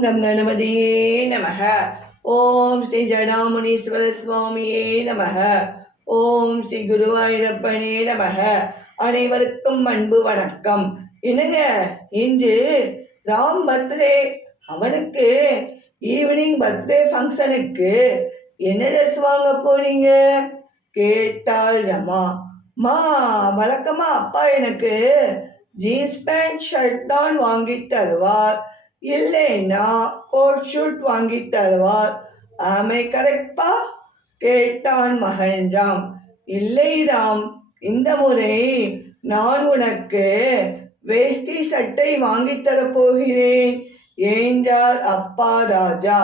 நம் கம் நமக. ஓம் ஸ்ரீ ஜடாமுனீஸ்வர சுவாமியே நமக. ஓம் ஸ்ரீ குருவாயூரப்பனே நமக. அனைவருக்கும் அன்பு வணக்கம். என்னங்க இன்று ராம் பர்த்டே. அவனுக்கு ஈவினிங் பர்த்டே ஃபங்க்ஷனுக்கு என்ன ட்ரெஸ் வாங்க போனீங்க கேட்டாள் ரமா. மா வழக்கமா அப்பா எனக்கு ஜீன்ஸ் பேண்ட் ஷர்ட் தான் வாங்கி தருவார். இல்லைன்னா கோட் ஷூட் வாங்கி தருவார். ஆமை கரெக்டா கேட்டான் மகன்றாம் இல்லை ராம் இந்த முறை நான் உனக்கு வேஷ்டி சட்டை வாங்கி தரப்போகிறேன் என்றார் அப்பா ராஜா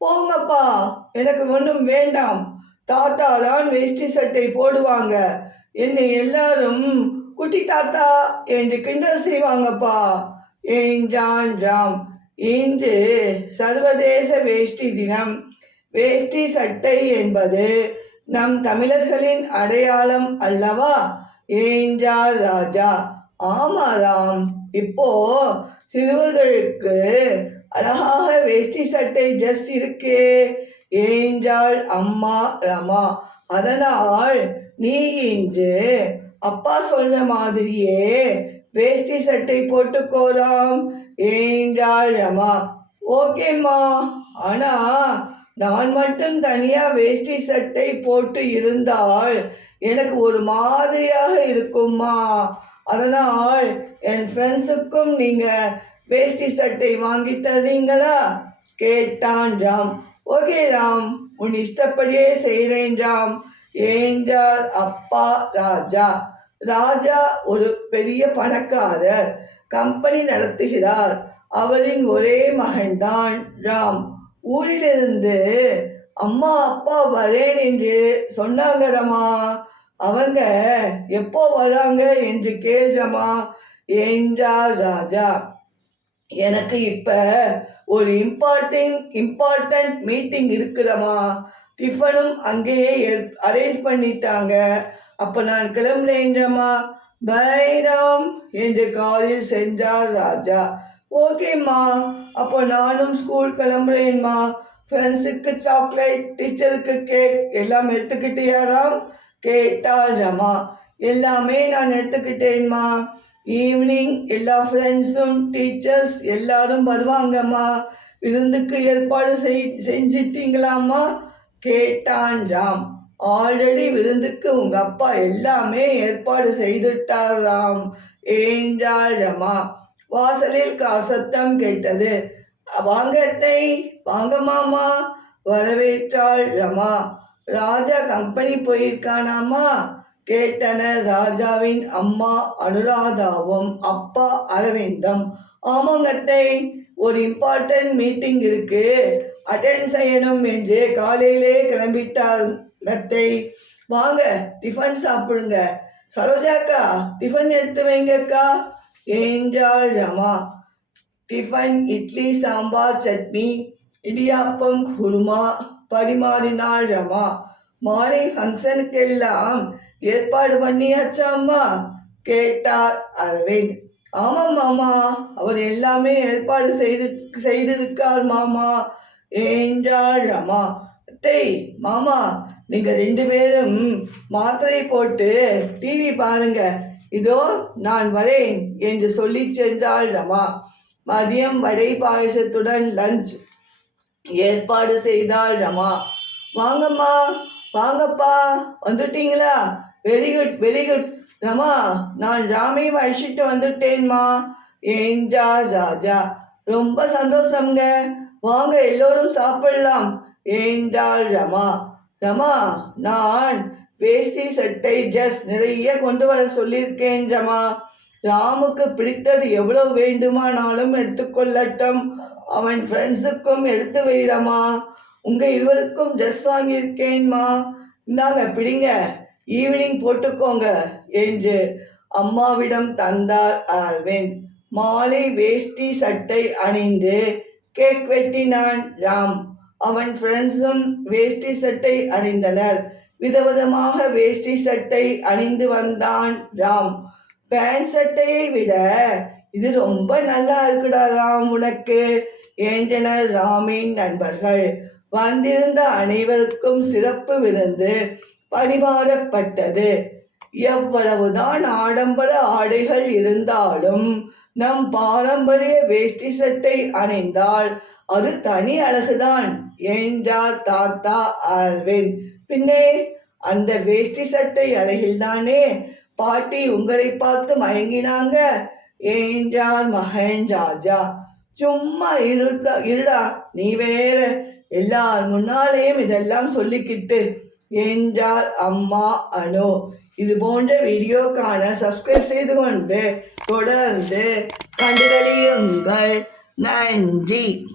போங்கப்பா எனக்கு ஒன்றும் வேண்டாம். தாத்தா தான் வேஷ்டி சட்டை போடுவாங்க. என்னை எல்லாரும் குட்டி தாத்தா என்று கிண்டல் செய்வாங்கப்பா. என்றான் ராம். இன்று சர்வதேச வேஷ்டி தினம். வேஷ்டி சட்டை என்பது நம் தமிழர்களின் அடையாளம் அல்லவா? என்றார் ராஜா ஆமாராம். இப்போ சிறுவர்களுக்கு அழகாக வேஷ்டி சட்டை ட்ரெஸ் இருக்கே. என்றாள் அம்மா ரமா அதனால் நீ இன்று அப்பா சொல்ற மாதிரியே வேஷ்டி சட்டை போட்டுக்கோலாம் என்றாள் ஓகேம்மா ஆனா நான் மட்டும் தனியா வேஷ்டி சட்டை போட்டு இருந்தால் எனக்கு ஒரு மாதிரியாக இருக்கும்மா. அதனால் என் ஃப்ரெண்ட்ஸுக்கும் நீங்க வேஷ்டி சட்டை வாங்கி தரீங்களா? கேட்டான் ராம். ஓகே ராம் உன் இஷ்டப்படியே செய்கிறேன் ராம். என்றார் அப்பா ராஜா. ராஜா ஒரு பெரிய பணக்காரர். கம்பெனி நடத்துகிறார். அவரின் ஒரே மகன்தான் ராம். ஊரிலிருந்து அம்மா அப்பா வரேன் என்று சொன்னாங்கடமா அவங்க எப்போ வராங்க? என்று கேள்றமா என்றார் ராஜா. எனக்கு இப்ப ஒரு இம்பார்ட்டிங் இம்பார்ட்டன்ட் மீட்டிங் இருக்குதம்மா டிஃபனும் அங்கேயே அரேஞ்ச் பண்ணிட்டாங்க. அப்போ நான் கிளம்புறேன்றம்மா பைராம் என்று காலில் சென்றார் ராஜா. ஓகேம்மா அப்போ நானும் ஸ்கூல் கிளம்புறேன்மா. ஃப்ரெண்ட்ஸுக்கு சாக்லேட் டீச்சருக்கு கேக் எல்லாம் எடுத்துக்கிட்டியாராம்? கேட்டாள் ரமா. எல்லாமே நான் எடுத்துக்கிட்டேன்மா. ஈவினிங் எல்லா ஃப்ரெண்ட்ஸும் டீச்சர்ஸ் எல்லாரும் வருவாங்கம்மா. விருந்துக்கு ஏற்பாடு செய் செஞ்சிட்டீங்களாம்மா? கேட்டான் ராம். ஆல்ரெடி விருந்துக்கு உங்க அப்பா எல்லாமே ஏற்பாடு செய்துட்டாராம். ராம் என்றாள் ரமா. வாசலில் காசத்தம் சத்தம் கேட்டது வாங்கத்தை வாங்க மாமா வரவேற்றாள் ரமா. ராஜா கம்பெனி போயிருக்கானாமா? கேட்டனர் ராஜாவின் அம்மா அனுராதாவும் அப்பா அரவிந்தம். ஆமாங்கத்தை ஒரு இம்பார்ட்டன்ட் மீட்டிங் இருக்கு. அட்டென்ட் செய்யணும் என்று காலையிலே கிளம்பிட்டார் அத்தை வாங்க டிஃபன் சாப்பிடுங்க. சரோஜாக்கா டிஃபன் எடுத்து வைங்கக்கா என்றாள் ரமா? டிஃபன் இட்லி சாம்பார் சட்னி இடியாப்பம் குருமா பரிமாறினாள் ரமா. மாலை ஃபங்க்ஷனுக்கெல்லாம் ஏற்பாடு பண்ணியாச்சா அம்மா? கேட்டார் அரவிந்த். ஆமாம் மாமா அவர் எல்லாமே ஏற்பாடு செய்து செய்திருக்கார் மாமா. என்றாள் ரமா? டேய் மாமா நீங்க ரெண்டு பேரும் மாத்திரை போட்டு டிவி பாருங்க. இதோ நான் வரேன் என்று சொல்லி சென்றாள் ரமா. மதியம் வடை பாயசத்துடன் லஞ்ச் ஏற்பாடு செய்தாள் ரமா. வாங்கம்மா வாங்கப்பா வந்துட்டீங்களா? Very good very good Rama நான் ராமையும் அழிச்சிட்டு வந்துட்டேன்மா என்றார் ராஜா. ரொம்ப சந்தோஷம்ங்க. வாங்க எல்லோரும் சாப்பிடலாம். என்றாள் ரமா. ரமா நான் வேஷ்டி சட்டை ட்ரெஸ் நிறைய கொண்டு வர சொல்லியிருக்கேன் ரமா. ராமுக்கு பிடித்தது எவ்வளவு வேண்டுமானாலும் எடுத்துக்கொள்ளட்டும். அவன் ஃப்ரெண்ட்ஸுக்கும் எடுத்து வைரமா உங்கள் இருவருக்கும் ட்ரெஸ் வாங்கியிருக்கேன்மா இந்தாங்க பிடிங்க. ஈவினிங் போட்டுக்கோங்க என்று அம்மாவிடம் தந்தார் அரவிந்த். மாலை வேஷ்டி சட்டை அணிந்து கேக் வெட்டினான் ராம். அவன் ஃப்ரெண்ட்ஸும் வேஷ்டி சட்டை அணிந்தனர். விதவிதமாக வேஷ்டி சட்டை அணிந்து வந்தான் ராம். பேண்ட் சட்டையை விட இது ரொம்ப நல்லா இருக்குடா ராம் உனக்கு என்றனர் ராமின் நண்பர்கள். வந்திருந்த அனைவருக்கும் சிறப்பு விருந்து பரிமாறப்பட்டது. எவ்வளவுதான் ஆடம்பர ஆடைகள் இருந்தாலும் நம் பாரம்பரிய வேஷ்டி சட்டை அணிந்தால் அது தனி அழகுதான் என்றார் தாத்தா அரவிந்த். பின்னே அந்த வேஷ்டி சட்டை அழகில்தானே? பாட்டி உங்களை பார்த்து மயங்கினாங்க என்றார் மகன் ராஜா. சும்மா இருடா இருடா நீ வேற. எல்லார் முன்னாலேயும் இதெல்லாம் சொல்லிக்கிட்டு என்றார் அம்மா அனு. இது போன்ற வீடியோக்கான சப்ஸ்கிரைப் செய்து கொண்டு தொடர்ந்து கண்டுகளியுங்கள். நன்றி.